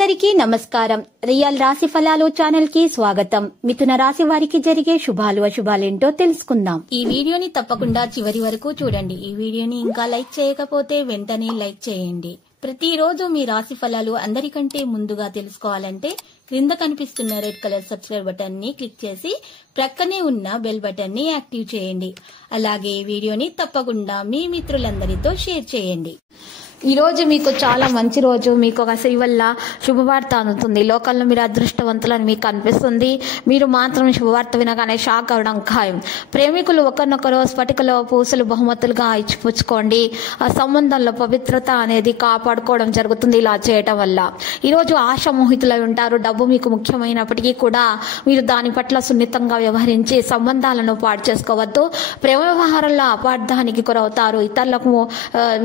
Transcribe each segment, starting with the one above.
అందరికీ నమస్కారం. రియల్ రాశి ఫలాలు ఛానల్ కి స్వాగతం. మిథున రాశి వారికి జరిగే శుభాలు అశుభాలేంటో తెలుసుకుందాం. ఈ వీడియోని తప్పకుండా చివరి వరకు చూడండి. ఈ వీడియోని ఇంకా లైక్ చేయకపోతే వెంటనే లైక్ చేయండి. ప్రతిరోజు మీ రాశి ఫలాలు అందరికంటే ముందుగా తెలుసుకోవాలంటే క్రింద కనిపిస్తున్న రెడ్ కలర్ సబ్స్క్రైబ్ బటన్ ని క్లిక్ చేసి ప్రక్కనే ఉన్న బెల్ బటన్ ని యాక్టివ్ చేయండి. అలాగే ఈ వీడియోని తప్పకుండా మీ మిత్రులందరితో షేర్ చేయండి. ఈ రోజు మీకు చాలా మంచి రోజు. మీకు ఒక స్త్రీ వల్ల శుభవార్త అందుతుంది. లోకంలో మీరు అదృష్టవంతులని మీకు అనిపిస్తుంది. మీరు మాత్రం శుభవార్త వినగానే షాక్ అవడం ఖాయం. ప్రేమికులు ఒకరినొకరు స్ఫటికలో పూసలు బహుమతులుగా ఇచ్చిపుచ్చుకోండి. ఆ సంబంధంలో పవిత్రత అనేది కాపాడుకోవడం జరుగుతుంది ఇలా చేయటం వల్ల. ఈరోజు ఆశామోహితులై ఉంటారు. డబ్బు మీకు ముఖ్యమైనప్పటికీ కూడా మీరు దాని పట్ల సున్నితంగా వ్యవహరించి సంబంధాలను పాడు చేసుకోవద్దు. ప్రేమ వ్యవహారంలో అపార్థానికి గురవుతారు. ఇతరులకు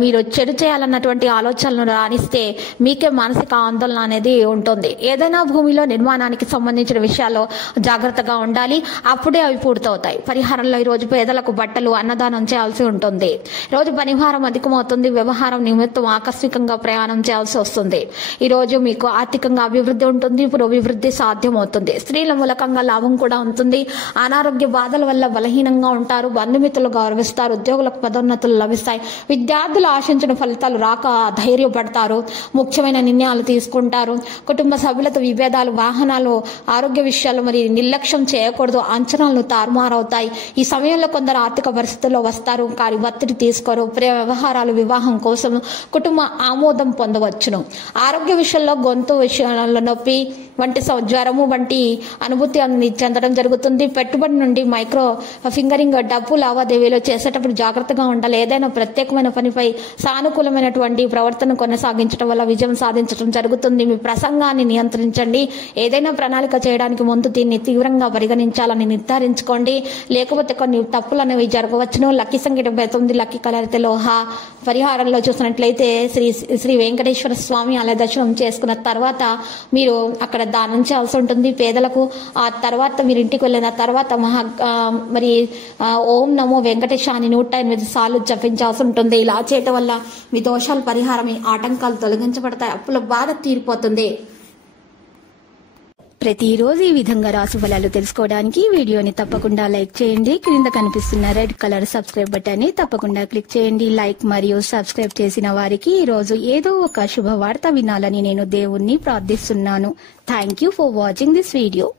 మీరు చెడు చేయాలన్న ఆలోచనలు రాణిస్తే మీకే మానసిక ఆందోళన అనేది ఉంటుంది. ఏదైనా భూమిలో నిర్మాణానికి సంబంధించిన విషయాల్లో జాగ్రత్తగా ఉండాలి. అప్పుడే అవి పూర్తవుతాయి. పరిహారంలో ఈ రోజు పేదలకు బట్టలు అన్నదానం చేయాల్సి ఉంటుంది. రోజు పనిభారం అధికమవుతుంది. వ్యవహారం నిమిత్తం ఆకస్మికంగా ప్రయాణం చేయాల్సి వస్తుంది. ఈ రోజు మీకు ఆర్థికంగా అభివృద్ధి ఉంటుంది. ఇప్పుడు అభివృద్ధి సాధ్యమవుతుంది. స్త్రీల మూలకంగా లాభం కూడా ఉంటుంది. అనారోగ్య బాధల వల్ల బలహీనంగా ఉంటారు. బంధుమిత్రులు గౌరవిస్తారు. ఉద్యోగులకు పదోన్నతులు లభిస్తాయి. విద్యార్థులు ఆశించిన ఫలితాలు రాక ధైర్యపడతారు. ముఖ్యమైన నిర్ణయాలు తీసుకుంటారు. కుటుంబ సభ్యులతో విభేదాలు, వాహనాలు, ఆరోగ్య విషయాలు మరి నిర్లక్ష్యం చేయకూడదు. అంచనాలు తారుమారవుతాయి. ఈ సమయంలో కొందరు ఆర్థిక పరిస్థితుల్లో వస్తారు కానీ ఒత్తిడి తీసుకోరు. ప్రేమ వ్యవహారాలు, వివాహం కోసం కుటుంబ ఆమోదం పొందవచ్చును. ఆరోగ్య విషయంలో గొంతు విషయాల్లో నొప్పి వంటి జ్వరము వంటి అనుభూతి చెందడం జరుగుతుంది. పెట్టుబడి నుండి మైక్రో ఫింగరింగ్ డబ్బు లావాదేవీలు చేసేటప్పుడు జాగ్రత్తగా ఉండాలి. ఏదైనా ప్రత్యేకమైన పనిపై సానుకూలమైనటువంటి ప్రవర్తన కొనసాగించడం వల్ల విజయం సాధించడం జరుగుతుంది. మీ ప్రసంగాన్ని నియంత్రించండి. ఏదైనా ప్రణాళిక చేయడానికి ముందు దీన్ని తీవ్రంగా పరిగణించాలని నిర్ధారించుకోండి. లేకపోతే కొన్ని తప్పులు అనేవి జరగవచ్చును. లక్కీ సంఖ్య 9, లక్కీ కలర్ లోహ. పరిహారంలో చూసినట్లయితే శ్రీ వెంకటేశ్వర స్వామి ఆలయ దర్శనం చేసుకున్న తర్వాత మీరు అక్కడ దానం చేయాల్సి ఉంటుంది పేదలకు. ఆ తర్వాత మీరు ఇంటికి వెళ్ళిన తర్వాత మరి ఓం నమో వెంకటేశ అని 108 సార్లు జపించాల్సి ఉంటుంది. ఇలా చేయటం వల్ల మీ దోషాలు పరిహారం, ఆటంకాలు తొలగించబడతాయి. అప్పుల బాధ తీరిపోతుంది. ప్రతిరోజు ఈ విధంగా రాశి ఫలాలు తెలుసుకోవడానికి వీడియోని తప్పకుండా లైక్ చేయండి. క్రింద కనిపిస్తున్న రెడ్ కలర్ సబ్స్క్రైబ్ బటన్ ని తప్పకుండా క్లిక్ చేయండి. లైక్ మరియు సబ్స్క్రైబ్ చేసిన వారికి ఈ రోజు ఏదో ఒక శుభవార్త వినాలని నేను దేవుణ్ణి ప్రార్థిస్తున్నాను. Thank you for watching this video.